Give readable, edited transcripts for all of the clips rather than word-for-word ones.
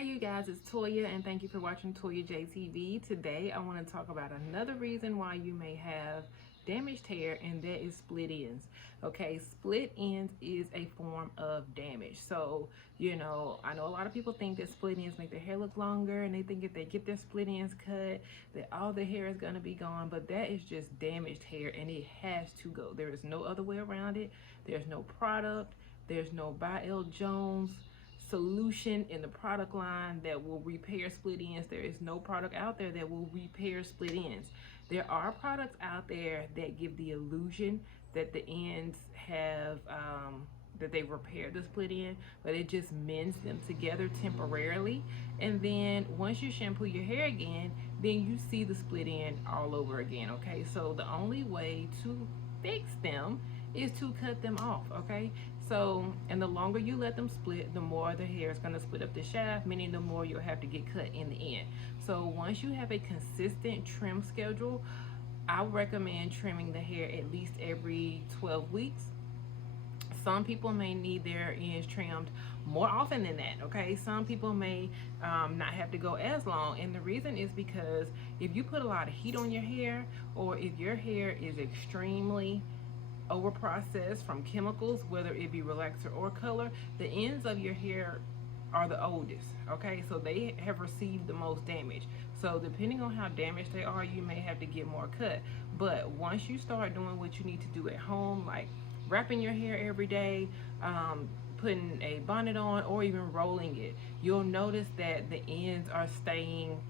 Hey you guys, it's Toya and thank you for watching Toya JTV. Today I want to talk about another reason why you may have damaged hair, and that is split ends. Okay, split ends is a form of damage. So, I know a lot of people think that split ends make their hair look longer, and they think if they get their split ends cut that all the hair is going to be gone, but that is just damaged hair and it has to go. There is no other way around it. There's no product, there's no By-L Jones solution in the product line that will repair split ends. There is no product out there that will repair split ends. There are products out there that give the illusion that the ends have that they repaired the split end, but it just mends them together temporarily. And then once you shampoo your hair again, then you see the split end all over again. Okay, so the only way to fix them is to cut them off. Okay, so and the longer you let them split, the more the hair is going to split up the shaft, meaning the more you'll have to get cut in the end. So once you have a consistent trim schedule, I recommend trimming the hair at least every 12 weeks. Some people may need their ends trimmed more often than that. Okay, some people may not have to go as long, and the reason is because if you put a lot of heat on your hair, or if your hair is extremely over processed from chemicals, whether it be relaxer or color, the ends of your hair are the oldest. Okay, so they have received the most damage. So depending on how damaged they are, you may have to get more cut. But once you start doing what you need to do at home, like wrapping your hair every day, putting a bonnet on, or even rolling it, you'll notice that the ends are staying,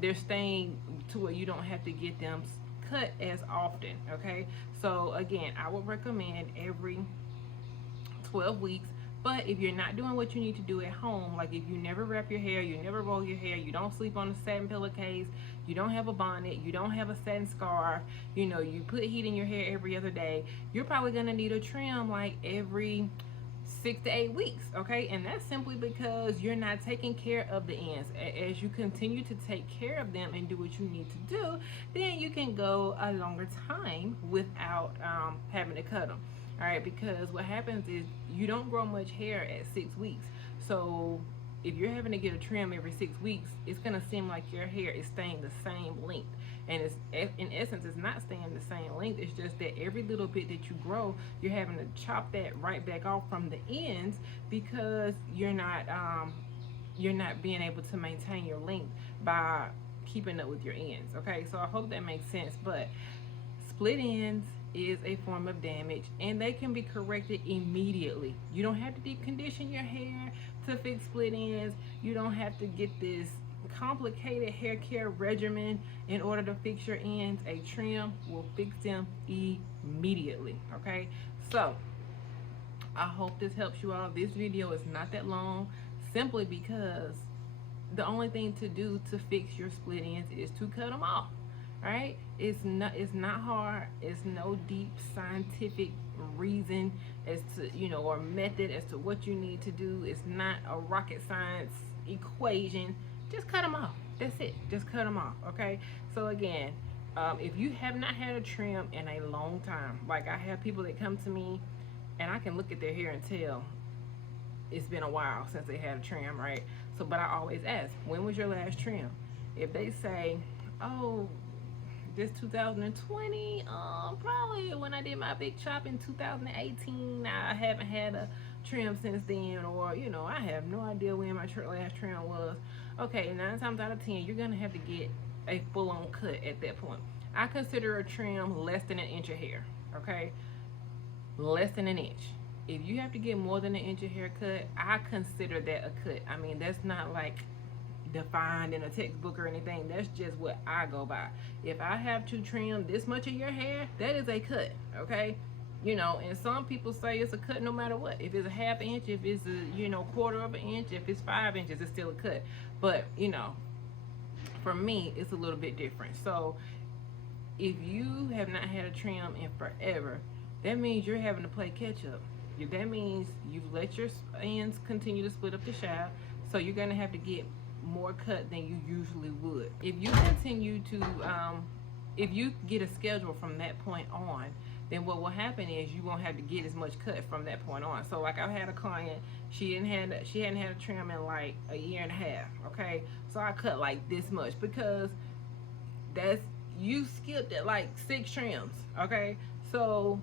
they're staying to where you don't have to get them cut as often. Okay, so again, I would recommend every 12 weeks. But if you're not doing what you need to do at home, like if you never wrap your hair, you never roll your hair, you don't sleep on a satin pillowcase, you don't have a bonnet, you don't have a satin scarf, you put heat in your hair every other day, you're probably going to need a trim like every 6 to 8 weeks. Okay, and that's simply because you're not taking care of the ends. As you continue to take care of them and do what you need to do, then you can go a longer time without having to cut them. All right, because what happens is you don't grow much hair at 6 weeks. So if you're having to get a trim every 6 weeks, it's going to seem like your hair is staying the same length. And it's, in essence, it's not staying the same length. It's just that every little bit that you grow, you're having to chop that right back off from the ends, because you're not being able to maintain your length by keeping up with your ends. Okay, so I hope that makes sense. But split ends is a form of damage, and they can be corrected immediately. You don't have to deep condition your hair to fix split ends. You don't have to get this complicated hair care regimen in order to fix your ends. A trim will fix them immediately. Okay, so I hope this helps you out. This video is not that long, simply because the only thing to do to fix your split ends is to cut them off. Right? It's not hard. It's no deep scientific reason as to, or method as to what you need to do. It's not a rocket science equation. Just cut them off. That's it. Just cut them off. Okay, so again, if you have not had a trim in a long time, like I have people that come to me and I can look at their hair and tell it's been a while since they had a trim, right? So, but I always ask, when was your last trim? If they say, oh, this 2020, probably when I did my big chop in 2018, I haven't had a trim since then, or I have no idea when my last trim was. Okay, 9 times out of 10, you're gonna have to get a full-on cut at that point. I consider a trim less than an inch of hair. Okay, less than an inch. If you have to get more than an inch of hair cut, I consider that a cut. I mean, that's not like defined in a textbook or anything. That's just what I go by. If I have to trim this much of your hair, that is a cut. Okay, and some people say it's a cut no matter what. If it's a half inch, if it's a quarter of an inch, if it's 5 inches, it's still a cut. But for me, it's a little bit different. So if you have not had a trim in forever, that means you're having to play catch up. That means you've let your ends continue to split up the shaft, so you're gonna have to get more cut than you usually would. If you continue to if you get a schedule from that point on, then what will happen is you won't have to get as much cut from that point on. So like I had a client, she hadn't had a trim in like a year and a half. Okay, so I cut like this much because that's, you skipped at like 6 trims. Okay, so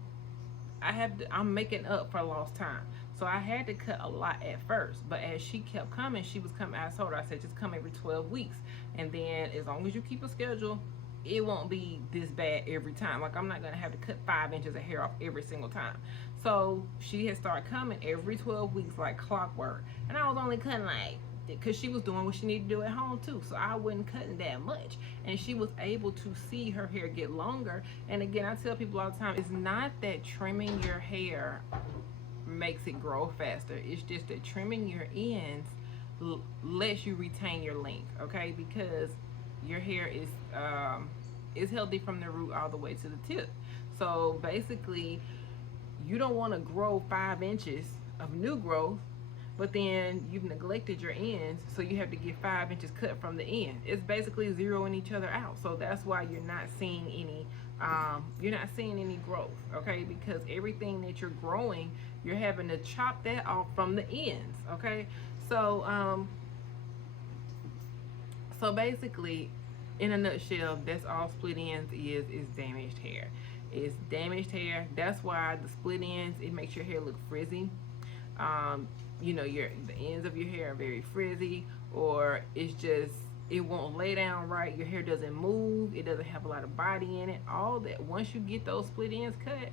I'm making up for lost time. So I had to cut a lot at first, but as she kept coming, she was coming. I told her, I said, just come every 12 weeks, and then as long as you keep a schedule, it won't be this bad every time. Like, I'm not gonna have to cut 5 inches of hair off every single time. So she had started coming every 12 weeks like clockwork, and I was only cutting like, because she was doing what she needed to do at home too, so I wasn't cutting that much, and she was able to see her hair get longer. And again, I tell people all the time, it's not that trimming your hair makes it grow faster, it's just that trimming your ends lets you retain your length. Okay, because your hair is healthy from the root all the way to the tip. So basically, you don't want to grow 5 inches of new growth, but then you've neglected your ends, so you have to get 5 inches cut from the end. It's basically zeroing each other out. So that's why you're not seeing any growth. Okay, because everything that you're growing, you're having to chop that off from the ends. Okay, so so basically, in a nutshell, that's all split ends is damaged hair. It's damaged hair. That's why the split ends, it makes your hair look frizzy. You know, the ends of your hair are very frizzy, or it's just, it won't lay down right. Your hair doesn't move. It doesn't have a lot of body in it. All that. Once you get those split ends cut,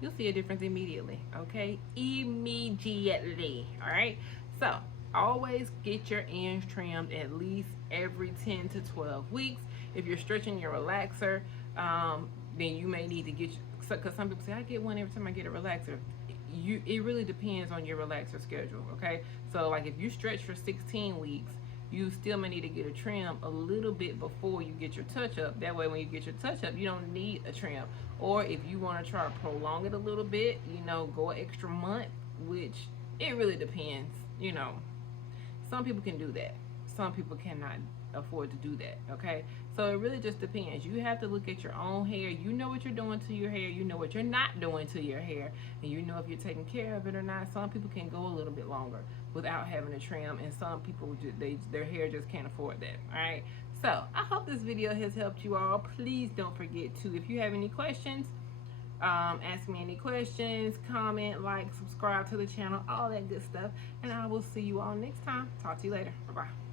you'll see a difference immediately. Okay, immediately. All right. So always get your ends trimmed at least every 10 to 12 weeks. If you're stretching your relaxer, then you may need to get, because some people say, I get one every time I get a relaxer. It really depends on your relaxer schedule. Okay, so like if you stretch for 16 weeks, you still may need to get a trim a little bit before you get your touch up. That way, when you get your touch up, you don't need a trim. Or if you want to try to prolong it a little bit, you know, go an extra month, which it really depends. You know, some people can do that, some people cannot afford to do that. Okay, so it really just depends. You have to look at your own hair. You know what you're doing to your hair, you know what you're not doing to your hair, and you know if you're taking care of it or not. Some people can go a little bit longer without having a trim, and some people their hair just can't afford that. All right, so I hope this video has helped you all. Please don't forget to, if you have any questions, ask me any questions, comment, like, subscribe to the channel, all that good stuff, and I will see you all next time. Talk to you later. Bye bye.